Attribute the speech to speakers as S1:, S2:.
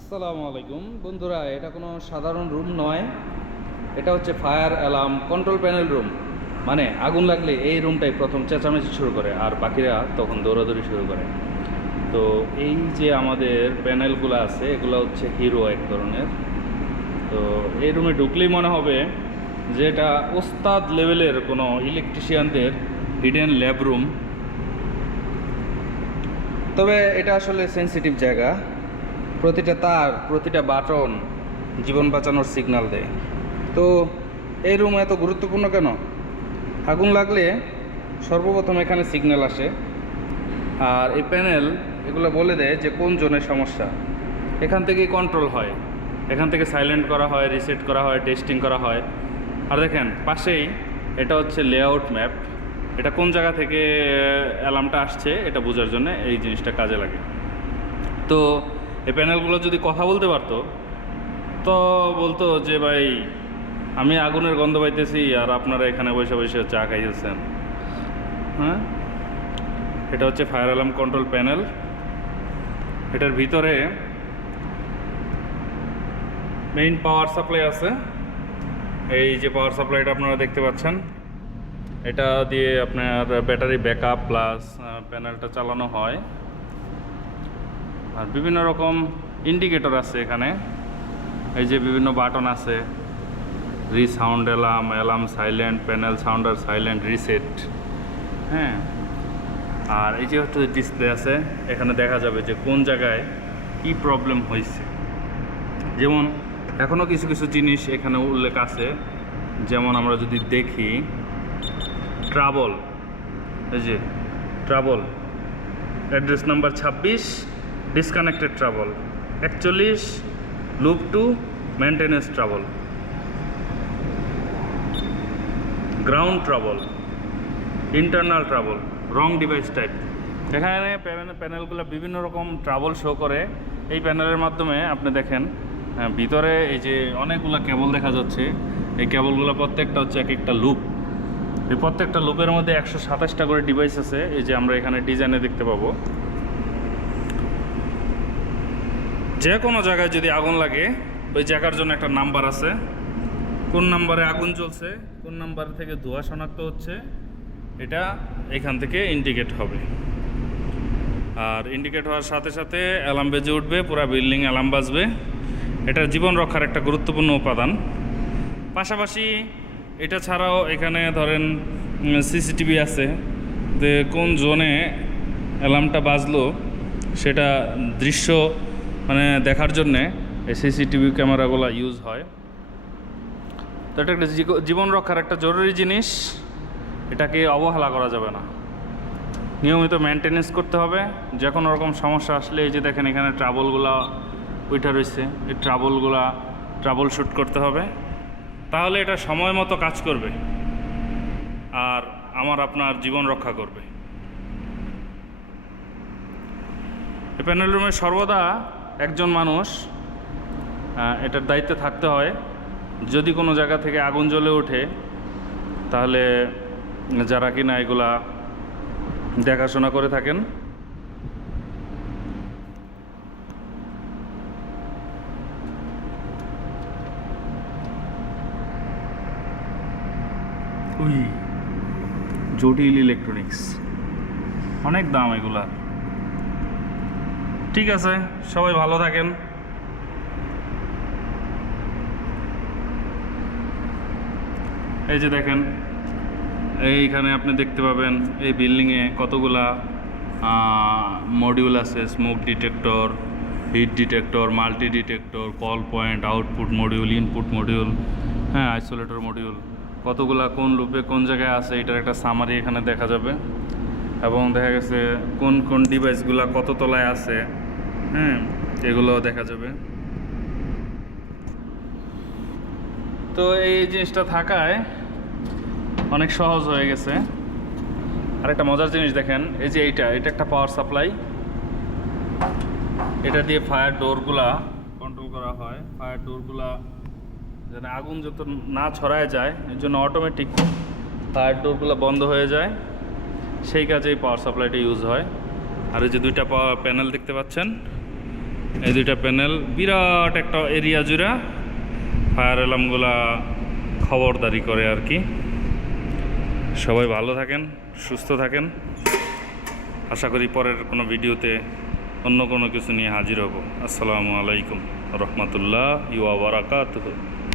S1: আসসালামু আলাইকুম। বন্ধুরা, এটা কোনো সাধারণ রুম নয়। এটা হচ্ছে fire alarm control panel room. মানে আগুন লাগলে এই রুমটাই প্রথম চেঁচামেচি শুরু করে, আর বাকিরা তখন দৌড়াদৌড়ি শুরু করে। তো এই যে আমাদের প্যানেলগুলো আছে, এগুলো হচ্ছে হিরো এক ধরনের। তো এই রুমে ঢুকলেই মনে হবে যে এটা ওস্তাদ লেভেলের কোনো ইলেকট্রিশিয়ানদের হিডেন ল্যাব রুম। তবে এটা আসলে সেনসিটিভ জায়গা। প্রতিটা তার, প্রতিটা বাটন জীবন বাঁচানোর সিগন্যাল দেয়। তো এই রুম এত গুরুত্বপূর্ণ কেন? আগুন লাগলে সর্বপ্রথম এখানে সিগন্যাল আসে। আর এই প্যানেল এগুলো বলে দেয় যে কোন জোনের সমস্যা। এখান থেকেই কন্ট্রোল হয়। এখান থেকে সাইলেন্ট করা হয় রিসেট করা হয় টেস্টিং করা হয়। আর দেখেন, পাশেই এটা হচ্ছে লেআউট ম্যাপ এটা কোন জায়গা থেকে অ্যালার্মটা আসছে, এটা বোঝার জন্য এই জিনিসটা কাজে লাগে। তো এই প্যানেলগুলো যদি কথা বলতে পারতো, তো বলতো যে, ভাই, আমি আগুনের গন্ধ পাইতেছি আর আপনারা এখানে বসে বসে চা খাইতেছেন। হ্যাঁ? এটা হচ্ছে ফায়ার অ্যালার্ম কন্ট্রোল প্যানেল। এটার ভিতরে মেইন পাওয়ার সাপ্লাই আছে। এই যে পাওয়ার সাপ্লাইটা আপনারা দেখতে পাচ্ছেন, এটা দিয়ে আপনার ব্যাটারি ব্যাকআপ প্লাস প্যানেলটা চালানো হয়। আর বিভিন্ন রকম ইন্ডিকেটর আছে এখানে। এই যে বিভিন্ন বাটন আছে। Resound alarm alarm silent panel sounder silent reset হ্যাঁ? আর এই যে হচ্ছে ডিসপ্লে আছে, এখানে দেখা যাবে যে কোন জায়গায় কি প্রবলেম হয়েছে। যেমন এখনও কিছু কিছু জিনিস এখানে উল্লেখ আছে। যেমন আমরা যদি দেখি ট্রাবল এই যে ট্রাবল অ্যাড্রেস নাম্বার ছাব্বিশ ডিসকানেক্টেড ট্রাবল একচল্লিশ loop two maintenance trouble ground trouble internal trouble wrong device type এখানে প্যানেল প্যানেলগুলো বিভিন্ন রকম ট্রাবল শো করে। এই প্যানেলের মাধ্যমে আপনি দেখেন হ্যাঁ, ভিতরে এই যে অনেকগুলো কেবল দেখা যাচ্ছে। এই কেবলগুলো প্রত্যেকটা হচ্ছে এক একটা লুপ এই প্রত্যেকটা লুপের মধ্যে একশো সাতাশটা করে ডিভাইস আছে। এই যে আমরা এখানে ডিজাইনে দেখতে পাবো। যে কোনো জায়গায় যদি আগুন লাগে, ওই জায়গার জন্য একটা নাম্বার আছে। কোন নাম্বারে আগুন জ্বলছে, কোন নাম্বার থেকে ধোঁয়া শনাক্ত হচ্ছে, এটা এখান থেকে ইন্ডিকেট হবে। আর ইন্ডিকেট হওয়ার সাথে সাথে অ্যালার্ম বেজে উঠবে, পুরা বিল্ডিং অ্যালার্ম বাজবে। এটা জীবন রক্ষার একটা গুরুত্বপূর্ণ উপাদান। পাশাপাশি এটা ছাড়াও এখানে ধরেন সিসিটিভি আছে। যে কোন জোনে অ্যালার্মটা বাজলো, সেটা দৃশ্য মানে দেখার জন্যে এই সিসিটিভি ক্যামেরাগুলো ইউজ হয়। তো এটা একটা জীবন রক্ষার একটা জরুরি জিনিস। এটাকে অবহেলা করা যাবে না। নিয়মিত মেনটেনেন্স করতে হবে। যে কোনো রকম সমস্যা আসলে এই যে দেখেন এখানে ট্রাবলগুলা উইঠা রয়েছে। এই ট্রাবলগুলা ট্রাবল শ্যুট করতে হবে। তাহলে এটা সময় মতো কাজ করবে। আর আমার আপনার জীবন রক্ষা করবে। এই প্যানেল রুমে সর্বদা একজন মানুষ এটার দায়িত্বে থাকতে হয়। যদি কোনো জায়গা থেকে আগুন জ্বলে ওঠে, তাহলে যারা কিনা এগুলা দেখাশোনা করে থাকেন। জটিল ইলেকট্রনিক্স অনেক দাম এগুলা। ঠিক আছে, সবাই ভালো থাকেন। এই যে দেখেন, এইখানে আপনি দেখতে পাবেন এই বিল্ডিংয়ে কতগুলা মডিউল আছে smoke detector heat detector multi detector call point output module input module হ্যাঁ আইসোলেটর মডিউল কতগুলা, কোন লুপে কোন জায়গায় আছে, এটার একটা সামারি এখানে দেখা যাবে। এবং দেখা গেছে কোন কোন ডিভাইসগুলা কত তলায় আছে হ্যাঁ এগুলো দেখা যাবে। তো এই জিনিসটা থাকায় অনেক সহজ হয়ে গেছে। আর একটা মজার জিনিস দেখেন, এই যে এইটা, এটা একটা পাওয়ার সাপ্লাই এটা দিয়ে ফায়ার ডোরগুলা কন্ট্রোল করা হয়। ফায়ার ডোরগুলা যেন আগুন যত না ছড়ায় যায়, এর জন্য অটোমেটিক ফায়ার ডোরগুলো বন্ধ হয়ে যায়। সেই কাজে এই পাওয়ার সাপ্লাইটা ইউজ হয়। আর এই যে দুইটা প্যানেল দেখতে পাচ্ছেন এই দুইটা প্যানেল বিরাট একটা এরিয়া জুড়ে ফায়ার অ্যালার্মগুলা খবরদারি করে আর কি। সবাই ভালো থাকেন, সুস্থ থাকেন। আশা করি পরের কোনো ভিডিওতে অন্য কোনো কিছু নিয়ে হাজির হব। আসসালামু আলাইকুম রহমতুল্লাহ ইউ বারাকাতুহু।